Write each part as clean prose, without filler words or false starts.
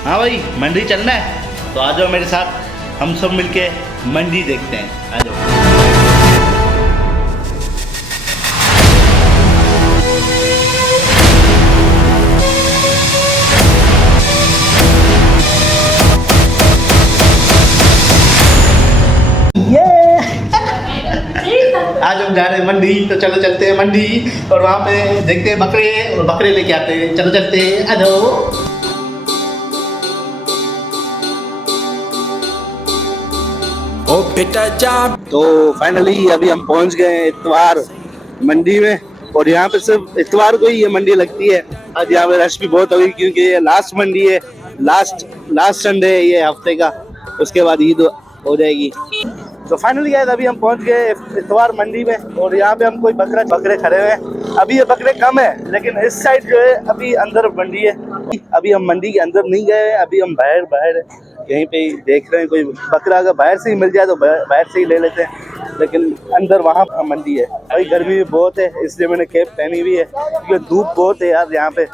हाँ भाई, मंडी चलना है तो आ जाओ मेरे साथ, हम सब मिलके मंडी देखते हैं। आ जाओ। आज हम जा रहे हैं मंडी, तो चलो चलते हैं मंडी और वहाँ पे देखते हैं बकरे और बकरे लेके आते हैं। चलो चलते हैं, आ जाओ। ओ बेटा जा। तो फाइनली अभी हम पहुँच गए इतवार मंडी में, और यहाँ पे सिर्फ इतवार को ही ये मंडी लगती है। आज यहाँ पे रश भी बहुत होगी क्योंकि ये लास्ट मंडी है, लास्ट संडे है ये हफ्ते का, उसके बाद ईद हो जाएगी। तो फाइनली गाइस अभी हम पहुंच गए इतवार मंडी में, और यहाँ पे हम कोई बकरे खड़े हुए हैं। अभी ये बकरे कम है, लेकिन इस साइड जो है अभी अंदर मंडी है। अभी हम मंडी के अंदर नहीं गए, अभी हम बाहर यहीं पे ही देख रहे हैं। कोई बकरा अगर बाहर से ही मिल जाए तो बाहर से ही ले लेते हैं, लेकिन अंदर वहाँ मंडी है। भाई गर्मी भी बहुत है, इसलिए मैंने कैप पहनी हुई है क्योंकि धूप बहुत है यार यहाँ पे,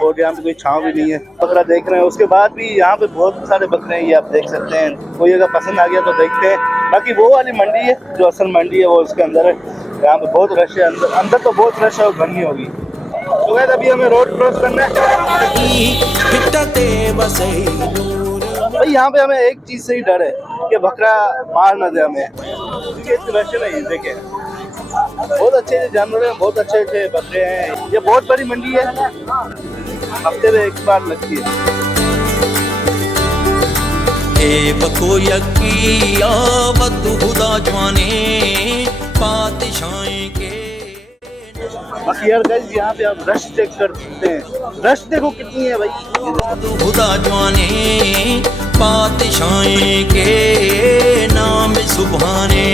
और यहाँ पे कोई छाँव भी नहीं है। बकरा देख रहे हैं, उसके बाद भी यहाँ पे बहुत सारे बकरे हैं, ये आप देख सकते हैं। कोई अगर पसंद आ गया तो देखते हैं। बाकी वो वाली मंडी है जो असल मंडी है, वो इसके अंदर है। यहाँ पे बहुत रश है, अंदर तो बहुत रश है और गर्मी होगी। तो गाइस अभी हमें रोड क्रॉस करना है। भाई यहाँ पे हमें एक चीज से ही डर है कि बकरा मार ना दे हमें, क्योंकि इतनी रश है ना। ये देखें, बहुत अच्छे जानवर हैं, बहुत अच्छे अच्छे बकरे हैं। ये बहुत बड़ी मंडी है, हफ्ते में एक बार लगती है। बको यकी आवत खुदा जवाने पातशाही के। बाकी यार गाइस यहाँ पे आप रश चेक कर सकते हैं, रश देखो कितनी है भाई। खुदा जवाने पातशाही के नाम सुभाने।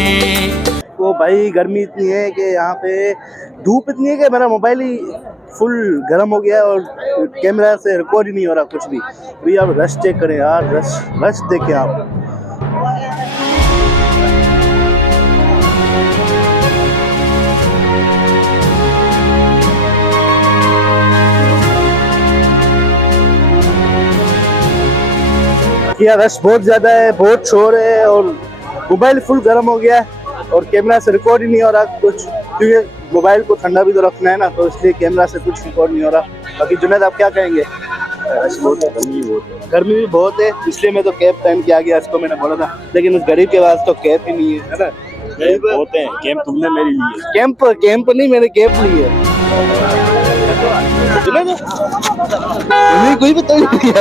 तो भाई गर्मी इतनी है कि यहाँ पे धूप इतनी है कि मेरा मोबाइल ही फुल गर्म हो गया है और कैमरा से रिकॉर्ड ही नहीं हो रहा कुछ भी। भाई आप रश चेक करें यार, रश देखें आप। यार रश बहुत ज्यादा है, बहुत शोर है, और मोबाइल फुल गर्म हो गया है और कैमरा से रिकॉर्ड ही नहीं हो रहा कुछ, क्योंकि मोबाइल को ठंडा भी तो रखना है ना, तो इसलिए कैमरा से कुछ रिकॉर्ड नहीं हो रहा। बाकी जुनैद आप क्या कहेंगे? गर्मी भी बहुत है, इसलिए मैं तो कैप पहन के आ गया। इसको मैंने बोला था, लेकिन उस गरीब के पास तो कैप ही नहीं है ना। होते हैं कैंप, तुमने मेरी ली है। कैंप नहीं, मैंने कैप ली है। कोई बता नहीं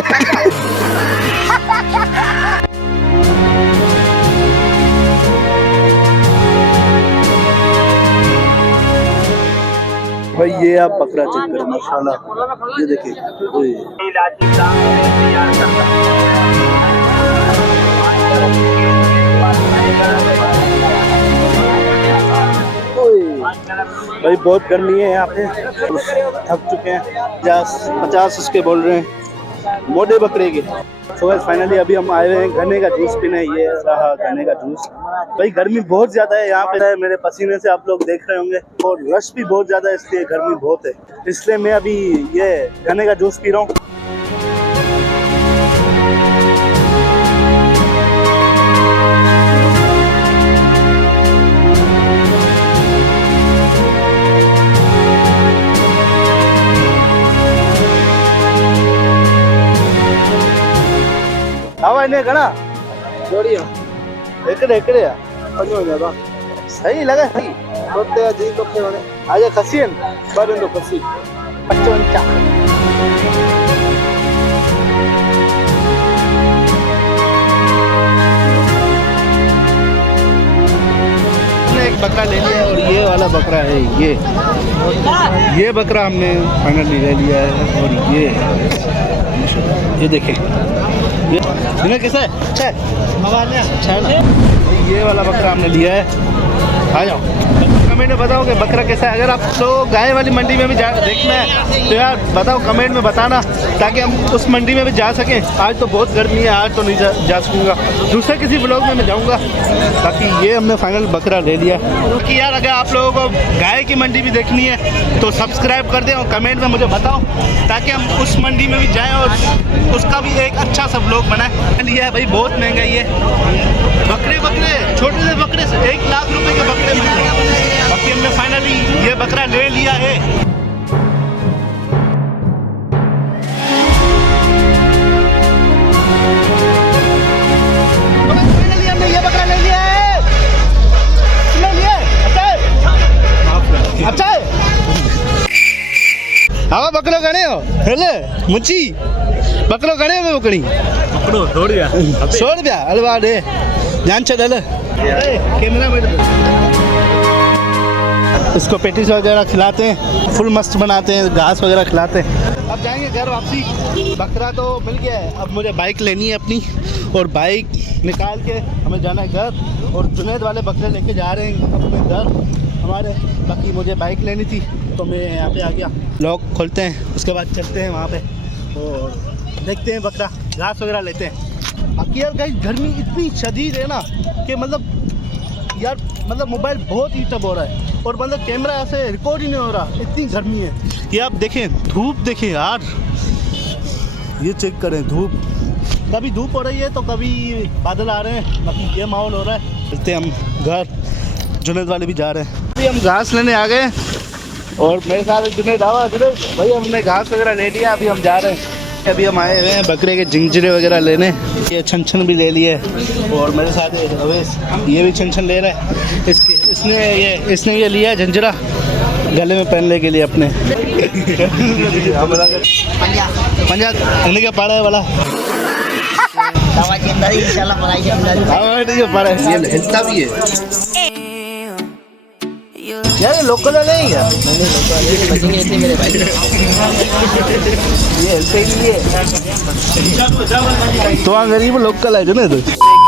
भाई। ये आप बकरा चेक करो, माशाल्लाह, ये देखिए। भाई बहुत गर्मी है यहाँ पे, थक चुके हैं। 50 उसके बोल रहे हैं, मोटे बकरे के। तो फाइनली अभी हम आए हुए हैं गन्ने का जूस पीने। ये रहा गन्ने का जूस। भाई गर्मी बहुत ज्यादा है यहाँ पे, मेरे पसीने से आप लोग देख रहे होंगे, और रश भी बहुत ज्यादा है, इसलिए गर्मी बहुत है। इसलिए मैं अभी ये गन्ने का जूस पी रहा हूँ। इन्हें घना जोड़ियो एकड़े पंजो ज्यादा सही लगा। सही सोते जी कपड़े होने आजा खसीन बरन दो खसी 55 एक बकरा ले लिया, और ये वाला बकरा है, ये बकरा हमने फाइनली ले लिया है। और ये देखें, ये कैसा है? अच्छा है। ये वाला बकरा हमने लिया है। आ जाओ कमेंट में बताओ कि बकरा कैसा है। अगर आप लोग गाय वाली मंडी में भी देखना है तो यार बताओ, कमेंट में बताना, ताकि हम उस मंडी में भी जा सकें। आज तो बहुत गर्मी है, आज तो नहीं जा सकूँगा, दूसरे किसी ब्लॉग में मैं जाऊँगा। बाकी ये हमने फाइनल बकरा ले लिया। क्योंकि यार अगर आप लोगों को गाय की मंडी भी देखनी है तो सब्सक्राइब कर दें और कमेंट में मुझे बताओ, ताकि हम उस मंडी में भी जाएँ और उसका भी एक अच्छा छोटा सा ब्लॉग बना लिया है भाई। बहुत महंगाई है, बकरे छोटे से बकरे से 1 लाख रुपए के बकरे मिल रहे हैं। बाकी हमने फाइनली ये बकरा ले लिया है। फाइनली हमने ये बकरा ले लिया है। ले लिया अच्छा है। आवा बकरो गणे हो हेले मुची बकरो गणे हो बकड़ी पकड़ो 100 रुपया 100 रुपया अलवा दे जान चल कैमरा में इसको पेटीज वगैरह खिलाते हैं, फुल मस्त बनाते हैं, घास वगैरह खिलाते हैं। अब जाएंगे घर वापसी। बकरा तो मिल गया है, अब मुझे बाइक लेनी है अपनी और बाइक निकाल के हमें जाना है घर। और जुनैद वाले बकरे लेके जा रहे हैं अपने घर हमारे। बाकी मुझे बाइक लेनी थी तो मैं यहाँ पे आ गया। लॉक खोलते हैं, उसके बाद चलते हैं वहाँ पे और देखते हैं बकरा, घास वगैरह लेते हैं। बाकी यार गाइस गर्मी इतनी शदीद है ना कि मतलब मोबाइल बहुत हीटअप हो रहा है और मतलब कैमरा ऐसे रिकॉर्ड ही नहीं हो रहा, इतनी गर्मी है। ये आप देखें, धूप देखें यार, ये चेक करें धूप, कभी धूप हो रही है तो कभी बादल आ रहे हैं। बाकी ये माहौल हो रहा है। चलते हम घर, जुनैद वाले भी जा रहे हैं। अभी हम घास लेने आ गए और मेरे साथ जुनैद आवा। जुनैद भाई हमने घास वगैरह ले लिया, अभी हम जा रहे हैं। अभी हम आए हुए हैं बकरे के जिंजरे वगैरह लेने। ये छन भी ले लिए और मेरे साथ अवेश ये भी छन ले रहा है। इसने ये लिया है जंजरा गले में पहनने के लिए अपने। पंजा इन्हें क्या पाड़ा है वाला हिलता भी है यार, लोकल वाले ही है। तो गरीब लोकल है जो ना, तो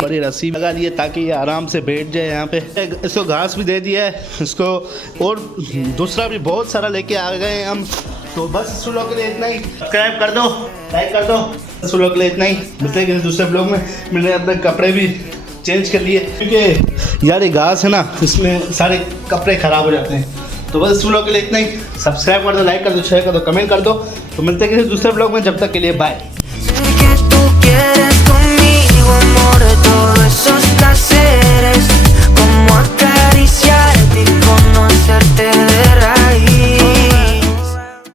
बड़ी रस्सी लगा दी है ताकि ये आराम से बैठ जाए यहाँ पे। इसको घास भी दे दिया है इसको, और दूसरा भी बहुत सारा लेके आ गए हम। तो बस सुलो के लिए इतना ही। सब्सक्राइब कर दो, लाइक कर दो। सुलो के लिए इतना ही, मिलते हैं दूसरे ब्लॉग में। मैंने अपने कपड़े भी चेंज कर लिए क्योंकि यार ये घास है ना, इसमें सारे कपड़े ख़राब हो जाते हैं। तो बस सुनो के लिए इतना ही। सब्सक्राइब कर दो, लाइक कर दो, शेयर कर दो, कमेंट कर दो। तो मिलते हैं किसी दूसरे ब्लॉग में, जब तक के लिए बाय।